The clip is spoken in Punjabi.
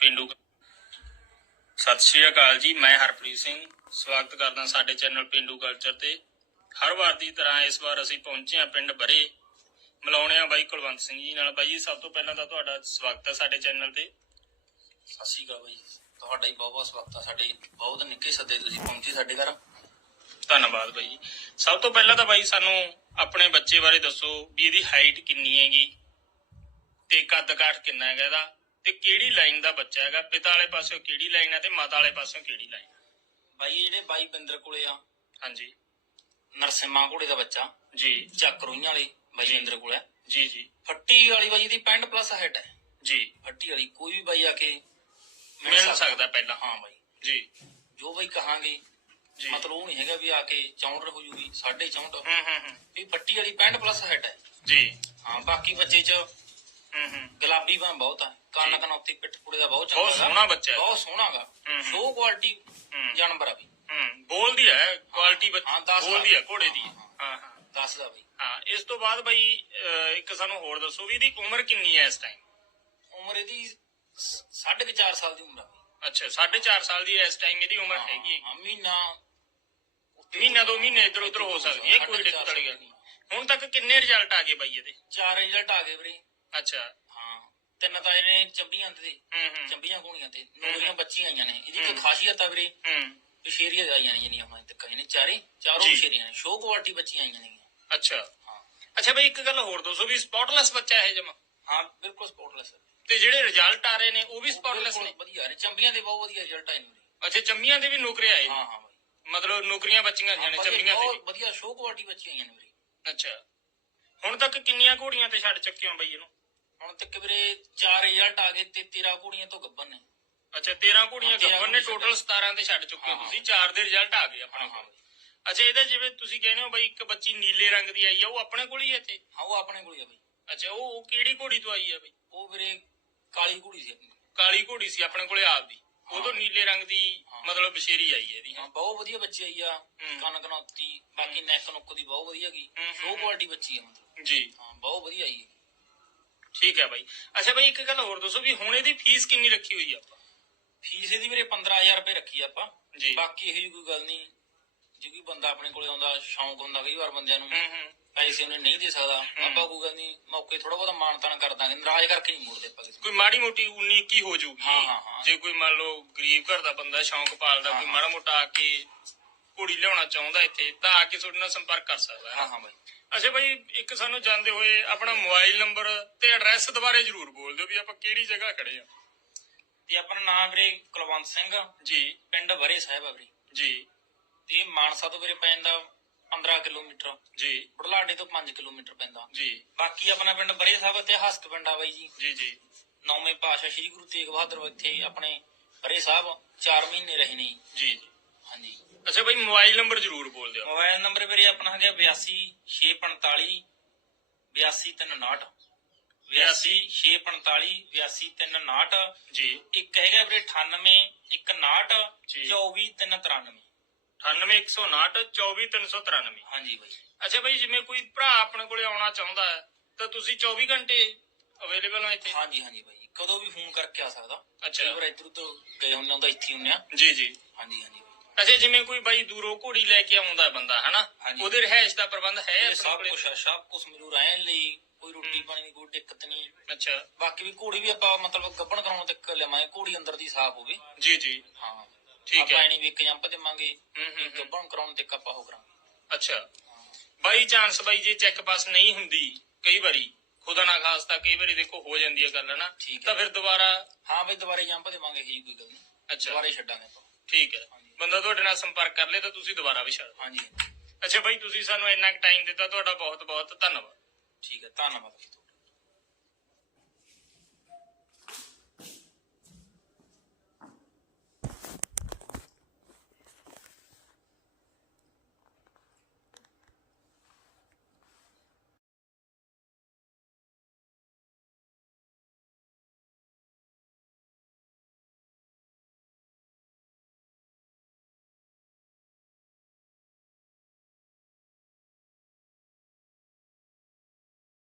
ਪਿੰਡੂ ਸਤਿ ਸ਼੍ਰੀ ਅਕਾਲ ਜੀ ਮੈਂ ਹਰਪ੍ਰੀਤ ਸਿੰਘ। ਸਵਾਗਤ ਕਰਦਾ ਸਾਡੇ ਚੈਨਲ ਪਿੰਡੂ ਕਲਚਰ ਤੇ। ਹਰ ਵਾਰ ਦੀ ਤਰ੍ਹਾਂ ਇਸ ਵਾਰ ਅਸੀਂ ਪਹੁੰਚੇ ਹਾਂ ਪਿੰਡ ਬਰੇ ਮਿਲਾਉਣੇ ਆ ਬਾਈ ਕੁਲਵੰਤ ਸਿੰਘ ਜੀ ਨਾਲ। ਬਾਈ ਜੀ ਸਭ ਤੋਂ ਪਹਿਲਾਂ ਤਾਂ ਤੁਹਾਡਾ ਸਵਾਗਤ ਹੈ ਸਾਡੇ ਚੈਨਲ ਤੇ। ਸਤਿ ਸ਼੍ਰੀ ਅਕਾਲ ਬਾਈ ਤੁਹਾਡਾ ਹੀ ਬਹੁਤ ਬਹੁਤ ਸਵਾਗਤ ਆ ਸਾਡੇ ਬਹੁਤ ਨਿੱਕੇ ਸੱਦੇ ਤੁਸੀਂ ਪਹੁੰਚੇ ਸਾਡੇ ਘਰ। ਧੰਨਵਾਦ ਬਾਈ ਜੀ। ਸਭ ਤੋਂ ਪਹਿਲਾਂ ਤਾਂ ਬਾਈ ਸਾਨੂੰ ਆਪਣੇ ਬੱਚੇ ਬਾਰੇ ਦੱਸੋ ਵੀ ਇਹਦੀ ਹਾਈਟ ਕਿੰਨੀ ਹੈਗੀ ਤੇ ਕੱਦ ਕਾਠ ਕਿੰਨਾ ਹੈਗਾ ਇਹਦਾ। ਤੇ ਕਿਹੜੀ ਲਾਈਨ ਦਾ ਬੱਚਾ ਹੈਗਾ? ਪਿਤਾ ਵਾਲੇ ਪਾਸਿਓਂ ਕਿਹੜੀ ਲਾਈਨ ਹੈ ਤੇ ਮਾਤਾ ਵਾਲੇ ਪਾਸਿਓਂ ਕਿਹੜੀ ਲਾਈਨ? ਬਾਈ ਇਹ ਜਿਹੜੇ ਬਾਈ ਬਿੰਦਰ ਕੋਲੇ ਆ। ਹਾਂਜੀ। ਨਰਸਿਮਾ ਘੋੜੇ ਦਾ ਬੱਚਾ। ਜੀ। ਚੱਕ ਰੋਈਆਂ ਵਾਲੇ ਬਾਈ ਜੀ। ਬਿੰਦਰ ਕੋਲੇ ਆ। ਜੀ ਜੀ। ਫੱਟੀ ਵਾਲੀ ਬਾਈ ਦੀ 65 ਪਲੱਸ ਹਾਈਟ ਹੈ। ਜੀ। ਫੱਟੀ ਵਾਲੀ ਕੋਈ ਵੀ ਬਾਈ ਆ ਕੇ ਮਿਲ ਸਕਦਾ। ਪਹਿਲਾਂ ਹਾਂ ਬਾਈ। ਜੀ। ਜੋ ਬਾਈ ਕਹਾਂਗੇ ਜੀ। ਮਤਲਬ ਉਹ ਨਹੀਂ ਹੈਗਾ ਵੀ ਆ ਕੇ 64 ਹੋ ਜੂਗੀ 64 ਹੂੰ ਹੂੰ ਹੂੰ। ਵੀ ਫੱਟੀ ਵਾਲੀ 65 ਪਲੱਸ ਹਾਈਟ ਹੈ। ਜੀ। ਹਾਂ ਬਾਕੀ ਬੱਚੇ ਚ ਹੂੰ ਹੂੰ। ਗੁਲਾਬੀ ਬਾਂ ਬਹੁਤ ਆ। ਕੰਨ ਕਨੌਤੀ ਪਿੱਠ ਪੁੜੇ ਦਾ ਬਹੁਤ ਬਹੁਤ ਚੰਗਾ ਸੋਹਣਾ ਬੱਚਾ ਹੈ। ਬਹੁਤ ਸੋਹਣਾ ਗਾ ਹੂੰ, ਹੂੰ। ਸ਼ੋ ਕੁਆਲਿਟੀ ਹੂੰ। ਜਾਨਵਰ ਆ ਵੀ। ਹੂੰ ਬੋਲਦੀ ਹੈ ਕੁਆਲਿਟੀ ਹਾਂ, ਦੱਸ ਬੋਲਦੀ ਹੈ। ਘੋੜੇ ਦੀ। ਹਾਂ, ਹਾਂ। ਹਾਂ ਦੱਸਦਾ ਬਾਈ ਹਾਂ ਇਸ ਤੋਂ ਬਾਅਦ ਬਾਈ ਅਹ, ਇੱਕ ਸਾਨੂੰ ਹੋਰ ਦੱਸੋ ਵੀ ਇਹਦੀ ਉਮਰ ਕਿੰਨੀ ਹੈ ਇਸ ਟਾਈਮ ਉਮਰ ਇਹਦੀ 4.5 ਸਾਲ ਦੀ ਉਮਰ ਆ ਬਾਈ ਅੱਛਾ 4.5 ਸਾਲ ਦੀ ਇਸ ਟਾਈਮ ਇਹਦੀ ਉਮਰ ਹੈਗੀ ਹੈ। ਹਾਂ, ਮਹੀਨਾ ਉੱਤੇ ਮਹੀਨਾ ਦੋ ਮਹੀਨੇ ਇੱਧਰ ਉੱਧਰ ਹੋ ਸਕਦੀ ਹੈ ਕੋਈ ਸਾਢੇ ਦਿੱਕਤ ਵਾਲੀ ਗੱਲ। ਨਹੀਂ ਹੁਣ ਤੱਕ ਕਿੰਨੇ ਰਿਜ਼ਲਟ ਆ ਗਏ ਬਾਈ ਇਹਦੇ? ਚਾਰ ਰਿਜ਼ਲਟ ਆ ਗਏ ਵੀਰੇ। ਅੱਛਾ। ਹਾਂ। ਤਿੰਨ ਤਾਂ ਇਹਨੇ ਚੰਬੀਆਂ ਤੇ ਹੂੰ ਹੂੰ। ਚੰਬੀਆਂ ਕੋਣੀਆਂ ਤੇ। ਨੌਰੀਆਂ ਬੱਚੀਆਂ ਆਈਆਂ ਨੇ। ਇਹਦੀ। ਇੱਕ ਖਾਸੀਅਤ ਆ ਵੀਰੇ। ਹੂੰ। ਬਸ਼ੇਰੀਆਂ ਆਈਆਂ ਨੇ ਜਿਹੜੀਆਂ ਹੁਣ ਤੱਕ ਇਹਨੇ ਚਾਰੇ ਚਾਰੋਂ ਜੀ। ਬਸ਼ੇਰੀਆਂ ਨੇ। ਸ਼ੋ ਕੁਆਲਿਟੀ ਬੱਚੀਆਂ ਆਈਆਂ ਨੇ। ਅੱਛਾ। ਹਾਂ। ਅੱਛਾ ਬਾਈ ਇੱਕ ਗੱਲ ਹੋਰ ਦੱਸੋ ਵੀ ਸਪੌਟਲੈਸ ਬੱਚਾ ਹੈ ਜਮਾ? ਹਾਂ ਬਿਲਕੁਲ ਸਪੋਰਟਲੈਸ ਤੇ ਜਿਹੜੇ ਰਿਜ਼ਲਟ ਆ ਰਹੇ ਨੇ ਉਹ ਵੀ ਸਪੌਟਲੈਸ ਨੇ? ਵਧੀਆ ਨੇ ਚੰਬੀਆਂ ਦੇ ਬਹੁਤ ਵਧੀਆ ਰਿਜ਼ਲਟ ਆਏ ਨੇ ਵੀਰੇ। ਅੱਛਾ ਚੰਮੀਆਂ ਦੇ ਵੀ ਨੌਕਰੇ ਆਏ ਨੇ? ਹਾਂ ਹਾਂ ਬਾਈ। ਮਤਲਬ ਨੌਕਰੀਆਂ ਬੱਚੀਆਂ ਹੋਈਆਂ ਨੇ ਚੰਮੀਆਂ ਤੇ ਬਹੁਤ ਵੀ। ਵਧੀਆ ਸ਼ੋ ਕੁਆਲਿਟੀ ਬੱਚੀਆਂ ਆਈਆਂ ਨੇ ਵੀਰੇ। ਅੱਛਾ। ਹੁਣ ਤੱਕ ਕਿੰਨੀਆਂ ਘੋੜੀਆਂ ਤੇ ਛੱਡ ਚੁੱਕੇ ਹੋ ਬਾਈ ਇਹਨੂੰ? ਹੁਣ ਤੱਕ ਵੀਰੇ ਚਾਰ ਰਿਜ਼ਲਟ ਆ ਗਏ ਤੇ 13 ਕੁੜੀਆਂ ਤੋਂ ਗੱਬਨ ਨੇ। ਅੱਛਾ 13 ਘੋੜੀਆਂ ਹਾਂ, 13 ਗੱਬਰ ਨੇ ਘੋੜੀਆਂ ਟੋਟਲ 17 ਤੇ ਛੱਡ ਚੁੱਕੇ ਹੋ ਹਾਂ, ਤੁਸੀਂ 4 ਦੇ ਰਿਜ਼ਲਟ ਆ ਗਏ ਆਪਣੇ ਹਾਂ ਕੋਲ। ਅੱਛਾ ਇਹਦਾ ਜਿਵੇਂ ਤੁਸੀਂ ਕਹਿੰਦੇ ਹੋ ਬਾਈ ਇੱਕ ਬੱਚੀ ਨੀਲੇ ਰੰਗ ਦੀ ਆਈ ਆ ਉਹ ਆਪਣੇ ਕੋਲ ਹੀ ਹੈ ਇੱਥੇ? ਹਾਂ ਉਹ ਆਪਣੇ ਕੋਲ ਹੀ ਆ ਬਾਈ। ਅੱਛਾ ਉਹ ਉਹ ਕਿਹੜੀ ਘੋੜੀ ਤੋਂ ਆਈ ਆ ਬਾਈ? ਉਹ ਵੀਰੇ ਕਾਲੀ ਕੁੜੀ ਸੀ ਆਪਣੀ। ਕਾਲੀ ਘੋੜੀ ਸੀ ਆਪਣੇ ਕੋਲੇ ਆਪਦੀ। ਉਹ ਤੋਂ ਹਾਂ। ਨੀਲੇ ਰੰਗ ਦੀ ਹਾਂ। ਮਤਲਬ ਬਸ਼ੇਰੀ ਆਈ ਹੈ ਇਹਦੀ ਹਾਂ ਬਹੁਤ ਵਧੀਆ ਬੱਚੀ ਆਈ ਆ। ਹੂੰ। ਕੰਨ ਕਨੌਤੀ ਬਾਕੀ ਨੈਕ ਨੁੱਕ ਦੀ ਬਹੁਤ ਵਧੀਆ ਗਈ ਹੂੰ, ਸ਼ੋ ਹੂੰ, ਕੁਆਲਿਟੀ ਬੱਚੀ ਆ ਮਤਲਬ। ਜੀ। ਹਾਂ ਬਹੁਤ ਵਧੀਆ ਆਈ ਹੈ ਠੀਕ ਹੈ ਬਾਈ। ਅੱਛਾ ਬਾਈ ਇੱਕ ਗੱਲ ਹੋਰ ਦੱਸੋ ਵੀ ਹੁਣ ਇਹਦੀ ਫੀਸ ਕਿੰਨੀ ਰੱਖੀ ਹੋਈ ਆ ਆਪਾਂ? ਫੀਸ ਇਹਦੀ ਵੀਰੇ 15000 ਰੁਪਏ ਰੱਖੀ ਆ ਆਪਾਂ। ਜੀ। ਬਾਕੀ ਇਹੋ ਜਿਹੀ ਕੋਈ ਗੱਲ ਨਹੀਂ। ਜੇ ਕੋਈ ਬੰਦਾ ਆਪਣੇ ਕੋਲੇ ਆਉਂਦਾ ਸ਼ੌਂਕ ਹੁੰਦਾ ਕਈ ਵਾਰ ਬੰਦਿਆਂ ਨੂੰ ਹੂੰ ਹੂੰ। ਪੈਸੇ ਉਹਨੇ ਨਹੀਂ ਦੇ ਸਕਦਾ। ਆਪਾਂ ਕੋਈ ਗੱਲ ਨਹੀਂ ਮੌਕੇ ਥੋੜਾ ਬਹੁਤਾ ਮਾਨਤਾਨ ਕਰ ਦਾਂਗੇ। ਨਾਰਾਜ਼ ਕਰਕੇ ਨਹੀਂ ਮੋੜਦੇ ਆਪਾਂ ਕਿਸੇ ਨੂੰ। ਕੋਈ ਮਾੜੀ ਮੋਟੀ ਉਨੀ ਕੀ ਹੋ ਹਾਂ, ਹਾਂ, ਹਾਂ। ਜੇ ਕੋਈ ਮੰਨ ਲਓ ਗਰੀਬ ਘਰ ਦਾ ਬੰਦਾ ਸ਼ੌਂਕ ਪਾਲਦਾ ਹਾਂ, ਕੋਈ ਹਾਂ। ਮਾੜਾ ਮੋਟਾ ਆ ਕੇ ਕੁੜੀ ਲਿਆਉਣਾ ਚਾਹੁੰਦਾ ਇੱਥੇ ਤਾਂ ਆ ਕੇ ਤੁਹਾਡੇ ਨਾਲ ਸੰਪਰਕ ਕਰ ਸਕਦਾ। ਹੈ ਹਾਂ ਹਾਂ ਬਾਈ। ਅੱਛਾ ਭਾਈ ਇੱਕ ਸਾਨੂੰ ਜਾਣਦੇ ਹੋਏ ਆਪਣਾ ਮੋਬਾਈਲ ਨੰਬਰ ਤੇ ਐਡਰੈਸ ਦੁਬਾਰੇ ਜਰੂਰ ਬੋਲ ਦਿਓ ਵੀ ਆਪਾਂ ਕਿਹੜੀ ਜਗ੍ਹਾ ਖੜੇ ਆ। ਤੇ ਆਪਣਾ ਨਾਮ ਵੀਰੇ ਕੁਲਵੰਤ ਸਿੰਘ ਜੀ। ਪਿੰਡ ਬਰੇ ਸਾਹਿਬ ਆ ਵੀਰੇ। ਜੀ। ਤੇ ਮਾਨਸਾ ਤੋਂ ਵੀਰੇ ਪੈ ਜਾਂਦਾ 15 ਕਿਲੋਮੀਟਰ। ਜੀ। ਬੁਢਲਾਡੇ ਤੋਂ 5 ਕਿਲੋਮੀਟਰ ਪੈਂਦਾ। ਜੀ। ਬਾਕੀ ਆਪਣਾ ਪਿੰਡ ਬਰੇ ਸਾਹਿਬ ਤੇ ਹਸਕ ਪਿੰਡ ਆ ਬਾਈ ਜੀ। ਜੀ ਜੀ। ਨੌਵੇਂ ਪਾਸ਼ਾ ਸ੍ਰੀ ਗੁਰੂ ਤੇਗ ਬਹਾਦਰ ਇੱਥੇ ਆਪਣੇ ਬਰੇ ਸਾਹਿਬ 4 ਮਹੀਨੇ ਰਹੇ ਨੇ। ਜੀ। ਜੀ। ਹਾਂਜੀ। ਅੱਛਾ ਭਾਈ ਮੋਬਾਈਲ ਨੰਬਰ ਜਰੂਰ ਬੋਲ ਦਿਓ। ਮੋਬਾਈਲ ਨੰਬਰ ਵੀਰੇ ਆਪਣਾ ਹੈਗਾ 82 645 82 359 82 645 82 359 ਜੀ। ਇੱਕ ਹੈਗਾ ਵੀਰੇ 98 159 ਜੀ। 24 393 98159 24393 ਹਾਂਜੀ ਬਾਈ। ਅੱਛਾ ਭਾਈ ਜਿਵੇਂ ਕੋਈ ਭਰਾ ਆਪਣੇ ਕੋਲੇ ਆਉਣਾ ਚਾਹੁੰਦਾ ਹੈ ਤਾਂ ਤੁਸੀਂ 24 ਘੰਟੇ ਅਵੇਲੇਬਲ ਹੋ ਇੱਥੇ? ਹਾਂਜੀ ਹਾਂਜੀ ਬਾਈ। ਕਦੋਂ ਵੀ ਫੋਨ ਕਰਕੇ ਆ ਸਕਦਾ। ਅੱਛਾ। ਵਾਰ ਇੱਧਰ ਤੋਂ ਗਏ ਹੁੰਦੇ ਹੁੰਦਾ ਇੱਥੇ ਹੀ ਹੁੰਦੇ ਆ। ਜੀ ਜੀ। ਹਾਂਜੀ ਹਾਂਜੀ ਬਾਈ। ਅੱਛਾ ਜਿਵੇਂ ਕੋਈ ਬਾਈ ਦੂਰੋਂ ਘੋੜੀ ਲੈ ਕੇ ਆਉਂਦਾ ਬੰਦਾ ਹਨਾ? ਉਹਦੇ ਰਿਹਾਇਸ਼ ਦਾ ਪ੍ਰਬੰਧ ਹੈ ये सब ਆਪਣੇ ਕੋਲੇ? कुछ है सब ਲਈ ਕੋਈ ਰੋਟੀ ਪਾਣੀ ਦੀ ਕੋਈ ਦਿੱਕਤ ਨਹੀਂ। ਅੱਛਾ। ਬਾਕੀ ਵੀ ਘੋੜੀ ਵੀ ਆਪਾਂ ਮਤਲਬ ਗੱਭਣ ਕਰਾਉਣ ਤੱਕ ਲਿਆਵਾਂਗੇ ਘੋੜੀ ਅੰਦਰ ਦੀ ਸਾਫ਼ ਹੋਵੇ। ਜੀ ਜੀ। ਹਾਂ। ਠੀਕ ਹੈ। ਆਪਾਂ ਐਣੀ ਵੀ ਇੱਕ ਜੰਪ ਦੇਵਾਂਗੇ ਹੂੰ, ਹੂੰ, ਹੂੰ। ਗੱਭਣ ਕਰਾਉਣ ਤੱਕ ਆਪਾਂ ਹੋ ਕਰਾਂਗੇ। ਅੱਛਾ। ਬਾਈ ਚਾਂਸ ਬਾਈ ਜੇ ਚੈੱਕ ਪਾਸ ਨਹੀਂ ਹੁੰਦੀ ਕਈ ਵਾਰੀ ਖੁਦਾ ਨਾ ਖਾਸਤਾ ਕਈ ਵਾਰੀ ਦੇਖੋ ਹੋ ਜਾਂਦੀ ਹੈ ਗੱਲ ਹਨਾ? ਤਾਂ ਫਿਰ ਦੁਬਾਰਾ ਹਾਂ ਬਈ ਦੁਬਾਰੇ ਜੰਪ ਦੇਵਾਂਗੇ ਹੀ ਕੋਈ ਗੱਲ ਨਹੀਂ। ਅੱਛਾ। ਦੁਬਾਰੇ ਛੱਡਾਂਗੇ ਠੀਕ ਹੈ। ਬੰਦਾ ਤੁਹਾਡੇ ਨਾਲ ਸੰਪਰਕ ਕਰ ਲੇ ਤਾਂ ਤੁਸੀਂ ਦੁਬਾਰਾ ਵੀ ਛੱਡ। ਹਾਂਜੀ ਅੱਛਾ ਬਾਈ ਤੁਸੀਂ ਸਾਨੂੰ ਇੰਨਾ ਕੁ ਟਾਈਮ ਦਿੱਤਾ ਤੁਹਾਡਾ ਬਹੁਤ ਬਹੁਤ ਧੰਨਵਾਦ ਠੀਕ ਹੈ ਧੰਨਵਾਦ